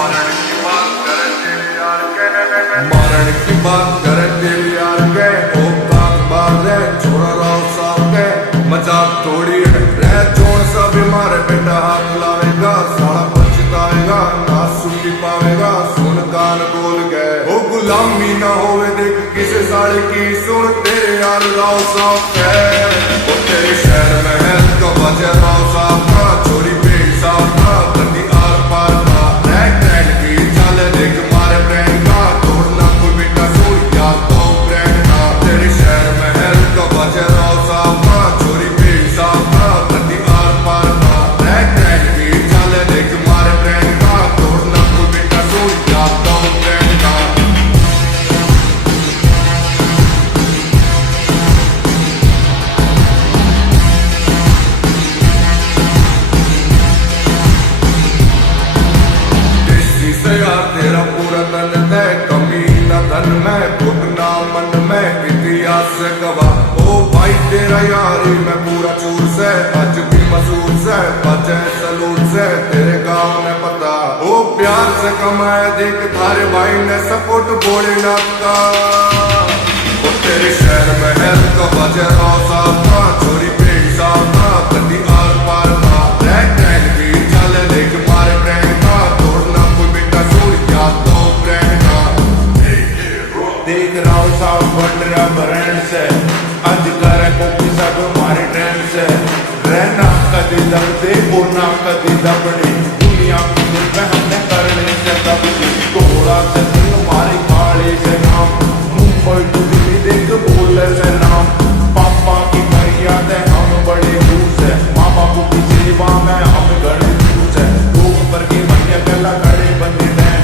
मारण की बात करे तेरे यार के औकात बात है छोरा राव साहब के मजाक थोड़ी है रह जोन सा बीमार बेटा हाथ लावेगा साला पछताएगा ना सुखी पावेगा सुन कान बोल गए ओ गुलामी ना होवे देख किसे साले की सुन तेरे यार राव साहब के वो तेरे शहर में है तो बजे राव साहब का चोरी पेट साहब का गंदी आर पार का रैक ट्रेंड की चल देख मारे ब्रेन का तोड़ना कोई बेटा सोई या तो ब्रेन का तेरे शहर में है तो बजे राव साहब का चोरी पेट साहब का गंदी आर पार का रैक ट्रेंड की चल देख मारे ब्रेन का तोड़ना कोई बेटा सोई या तो ब्रेन का तेरा पूरा तन है कमी न धन में घुटना मन में इतिहास से गवाह ओ भाई तेरा यारी मैं पूरा चूर से आज भी मसूर से बचे सलूट से तेरे गांव में पता ओ प्यार से कमाए देख थारे भाई ने सपोर्ट भोलेनाथ का वो तेरे शहर में है तो बजे राव साहब का चोरी पेट साहब का गंदी आर पार का रैक ट्रेंड की चल देख मारे ब्रेन का तोड़ना कोई बेटा सूर या तो ब्रेन का देख राव साहब बन रहा ब्रांड से अज कर कोकी सब हमारे ट्रेंड से रहना कदी दबदे बोलना कदी दबने दुनिया की दिल में हमने करने से तब थोड़ा से दिल हमारे काले से नाम मुंबई टू दिल्ली देख बोले से नाम पापा की मर्यादा हम बड़े दूर से माँ बापू की सेवा में हम गणे दूर से लोग पर की मैया गला खड़े बंदे डैन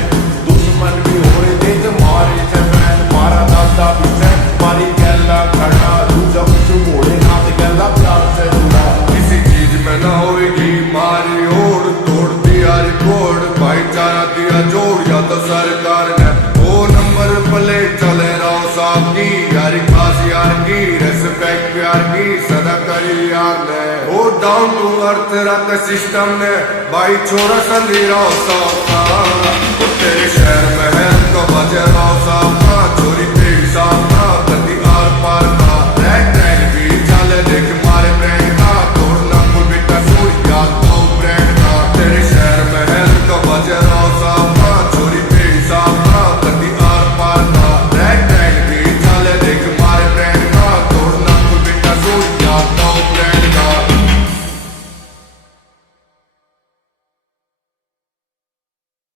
दुश्मन भी हो रहे देख मारे से मैं मारा दादा भी से मारी गला खड़ा दूजा कुछ मोड़े नाथ गला प्यार से जुड़ा किसी चीज में न होगी मारी ओढ़ तोड़ दिया रिकॉर्ड भाईचारा दिया जोड़ या तो सरकार ने वो नंबर प्लेट चले राव साहब की यारी खास यार की रेस्पेक्ट प्यार की सदा करी यार ने वो डाउन टू अर्थ रख सिस्टम ने भाई छोरा संधी राव साहब का वो तेरे शहर में है तो बजे राव साहब